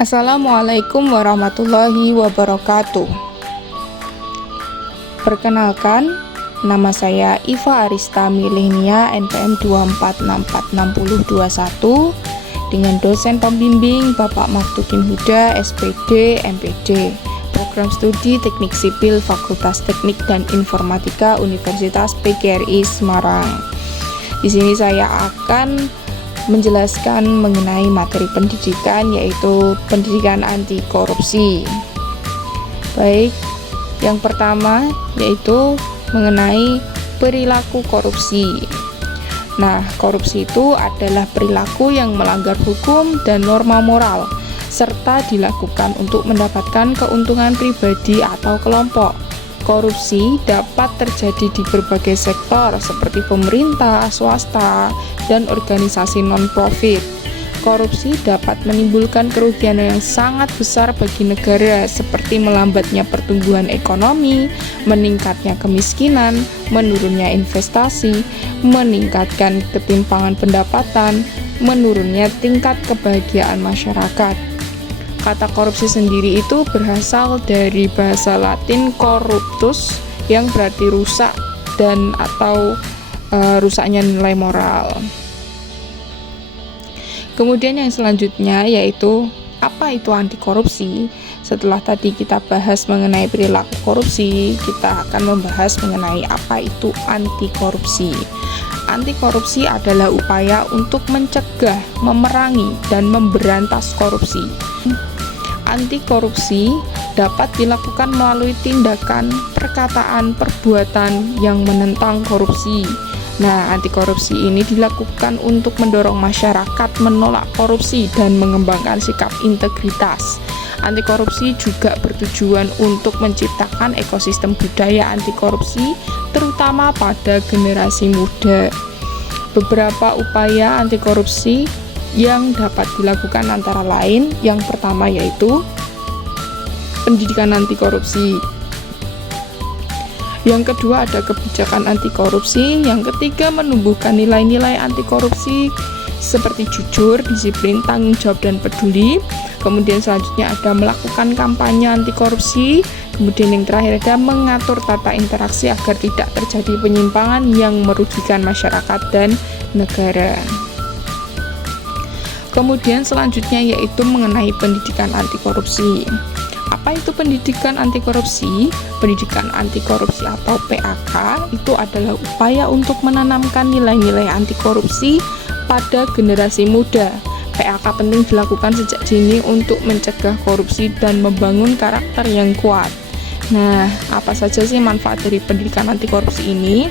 Assalamualaikum warahmatullahi wabarakatuh. Perkenalkan, nama saya Iva Arista Milenia, NPM 24646021, dengan dosen pembimbing Bapak Maktudin Huda, SPD, MPD, Program Studi Teknik Sipil Fakultas Teknik dan Informatika Universitas PGRI Semarang. Di sini saya akan menjelaskan mengenai materi pendidikan, yaitu pendidikan anti korupsi. Baik, yang pertama yaitu mengenai perilaku korupsi. Nah, korupsi itu adalah perilaku yang melanggar hukum dan norma moral, serta dilakukan untuk mendapatkan keuntungan pribadi atau kelompok. Korupsi dapat terjadi di berbagai sektor seperti pemerintah, swasta, dan organisasi non-profit. Korupsi dapat menimbulkan kerugian yang sangat besar bagi negara, seperti melambatnya pertumbuhan ekonomi, meningkatnya kemiskinan, menurunnya investasi, meningkatkan ketimpangan pendapatan, menurunnya tingkat kebahagiaan masyarakat. Kata korupsi sendiri itu berasal dari bahasa Latin corruptus, yang berarti rusak dan atau rusaknya nilai moral. Kemudian yang selanjutnya yaitu apa itu anti korupsi. Setelah tadi kita bahas mengenai perilaku korupsi, kita akan membahas mengenai apa itu anti korupsi. Anti korupsi adalah upaya untuk mencegah, memerangi, dan memberantas korupsi. Anti korupsi dapat dilakukan melalui tindakan, perkataan, perbuatan yang menentang korupsi. Nah, anti korupsi ini dilakukan untuk mendorong masyarakat menolak korupsi dan mengembangkan sikap integritas. Anti korupsi juga bertujuan untuk menciptakan ekosistem budaya anti korupsi, terutama pada generasi muda. Beberapa upaya anti korupsi yang dapat dilakukan antara lain, yang pertama yaitu pendidikan anti korupsi, yang kedua ada kebijakan anti korupsi, yang ketiga menumbuhkan nilai-nilai anti korupsi seperti jujur, disiplin, tanggung jawab, dan peduli. Kemudian selanjutnya ada melakukan kampanye anti korupsi. Kemudian yang terakhir ada mengatur tata interaksi agar tidak terjadi penyimpangan yang merugikan masyarakat dan negara. Kemudian selanjutnya yaitu mengenai pendidikan anti korupsi. Apa itu pendidikan anti korupsi? Pendidikan anti korupsi atau PAK itu adalah upaya untuk menanamkan nilai-nilai anti korupsi pada generasi muda. PAK penting dilakukan sejak dini untuk mencegah korupsi dan membangun karakter yang kuat. Nah, apa saja sih manfaat dari pendidikan anti korupsi ini?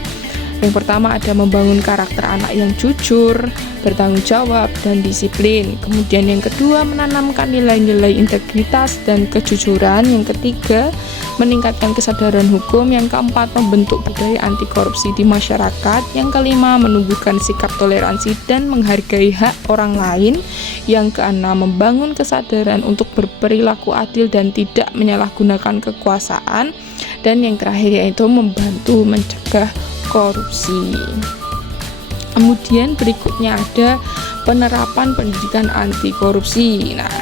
Yang pertama ada membangun karakter anak yang jujur, bertanggung jawab, dan disiplin. Kemudian yang kedua menanamkan nilai-nilai integritas dan kejujuran. Yang ketiga meningkatkan kesadaran hukum. Yang keempat membentuk budaya anti korupsi di masyarakat. Yang kelima menumbuhkan sikap toleransi dan menghargai hak orang lain. Yang keenam membangun kesadaran untuk berperilaku adil dan tidak menyalahgunakan kekuasaan. Dan yang terakhir yaitu membantu mencegah korupsi. Kemudian berikutnya ada penerapan pendidikan anti korupsi. Nah,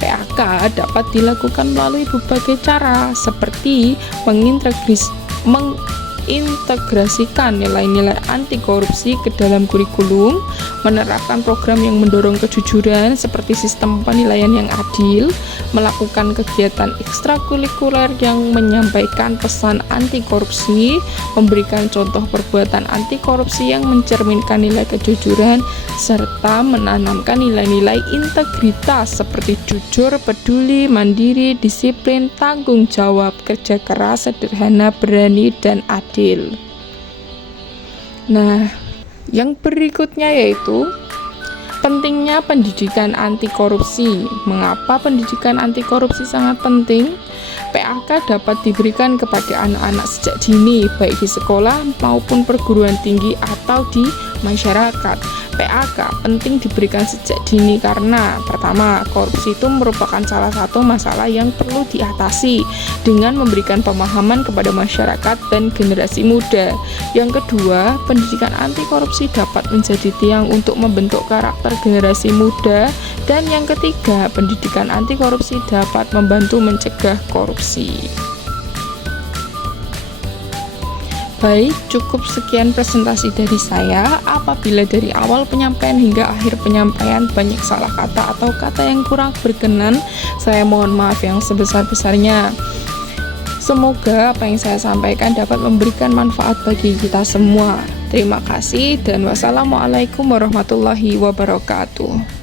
PAK dapat dilakukan melalui berbagai cara seperti mengintegrasikan nilai-nilai anti korupsi ke dalam kurikulum, menerapkan program yang mendorong kejujuran seperti sistem penilaian yang adil, melakukan kegiatan ekstrakurikuler yang menyampaikan pesan anti korupsi, memberikan contoh perbuatan anti korupsi yang mencerminkan nilai kejujuran, serta menanamkan nilai-nilai integritas seperti jujur, peduli, mandiri, disiplin, tanggung jawab, kerja keras, sederhana, berani, dan adil. Nah, yang berikutnya yaitu pentingnya pendidikan anti korupsi. Mengapa pendidikan anti korupsi sangat penting? PAK dapat diberikan kepada anak-anak sejak dini, baik di sekolah maupun perguruan tinggi atau di masyarakat. PAK penting diberikan sejak dini karena pertama, korupsi itu merupakan salah satu masalah yang perlu diatasi dengan memberikan pemahaman kepada masyarakat dan generasi muda. Yang kedua, pendidikan anti korupsi dapat menjadi tiang untuk membentuk karakter generasi muda. Dan yang ketiga, pendidikan anti korupsi dapat membantu mencegah korupsi. Baik, cukup sekian presentasi dari saya. Apabila dari awal penyampaian hingga akhir penyampaian banyak salah kata atau kata yang kurang berkenan, saya mohon maaf yang sebesar-besarnya. Semoga apa yang saya sampaikan dapat memberikan manfaat bagi kita semua. Terima kasih dan wassalamualaikum warahmatullahi wabarakatuh.